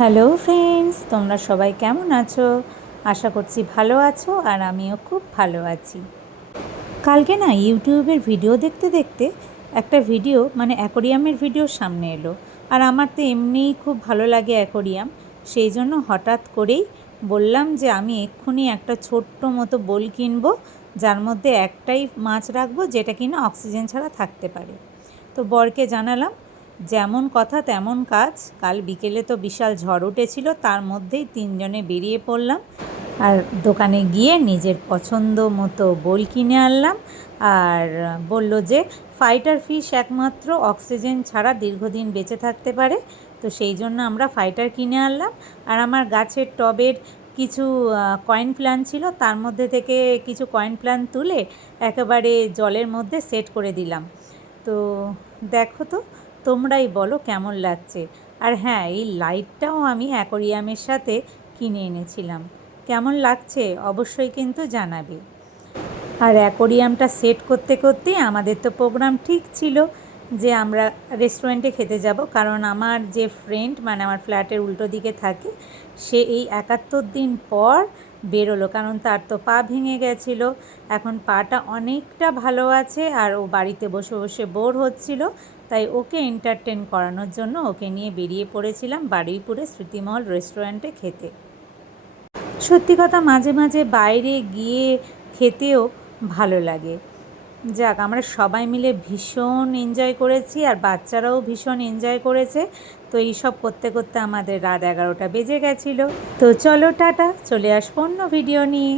Hello friends, তোমরা সবাই কেমন আছো? আশা করছি ভালো আছো আর আমিও খুব ভালো আছি। কালকে না ইউটিউবের ভিডিও দেখতে দেখতে একটা ভিডিও অ্যাকোরিয়ামের ভিডিও সামনে এলো। আর আমার তো এমনিই খুব ভালো লাগে অ্যাকোরিয়াম, সেই জন্য হঠাৎ করেই বললাম যে আমি এক্ষুনি একটা ছোট্ট মতো বোল কিনবো, যার মধ্যে একটাই মাছ রাখবো যেটা কিনা অক্সিজেন ছাড়া থাকতে পারে। তো বরকে জানালাম, যেমন কথা তেমন কাজ। কাল বিকেলে তো বিশাল ঝড় উঠেছিল, তার মধ্যেই তিনজনে বেরিয়ে পড়লাম আর দোকানে গিয়ে নিজের পছন্দ মতো বোল কিনে আনলাম। আর বলল যে ফাইটার ফিশ একমাত্র অক্সিজেন ছাড়া দীর্ঘদিন বেঁচে থাকতে পারে, তো সেই জন্য আমরা ফাইটার কিনে আনলাম। আর আমার গাছের টবের কিছু কয়েন প্ল্যান্ট ছিল, তার মধ্যে থেকে কিছু কয়েন প্ল্যান্ট তুলে একেবারে জলের মধ্যে সেট করে দিলাম। তো দেখো তো, তোমরাই বলো কেমন লাগছে। আর হ্যাঁ, এই লাইটটাও আমি অ্যাকোরিয়ামের সাথে কিনে এনেছিলাম। কেমন লাগছে অবশ্যই কিন্তু জানাবে। আর অ্যাকোরিয়ামটা সেট করতে করতেই আমাদের তো প্রোগ্রাম ঠিক ছিল যে আমরা রেস্টুরেন্টে খেতে যাব, কারণ আমার যে ফ্রেন্ড আমার ফ্ল্যাটের উল্টো দিকে থাকে, সে এই 71 দিন পর বেরোলো, কারণ তার তো পা ভেঙে গেছিলো। এখন পাটা অনেকটা ভালো আছে আর ও বাড়িতে বসে বসে বোর হচ্ছিল, তাই ওকে এন্টারটেন করানোর জন্য ওকে নিয়ে বেরিয়ে পড়েছিলাম বারুইপুরে স্মৃতিমহল রেস্টুরেন্টে খেতে। সত্যি কথা, মাঝে মাঝে বাইরে গিয়ে খেতেও ভালো লাগে। যাক, আমরা সবাই মিলে ভীষণ এনজয় করেছি আর বাচ্চারাও ভীষণ এনজয় করেছে। তো এইসব করতে করতে আমাদের রাত 11টা বেজে গেছিলো। তো চলো টাটা, চলে আসবো অন্য ভিডিও নিয়ে।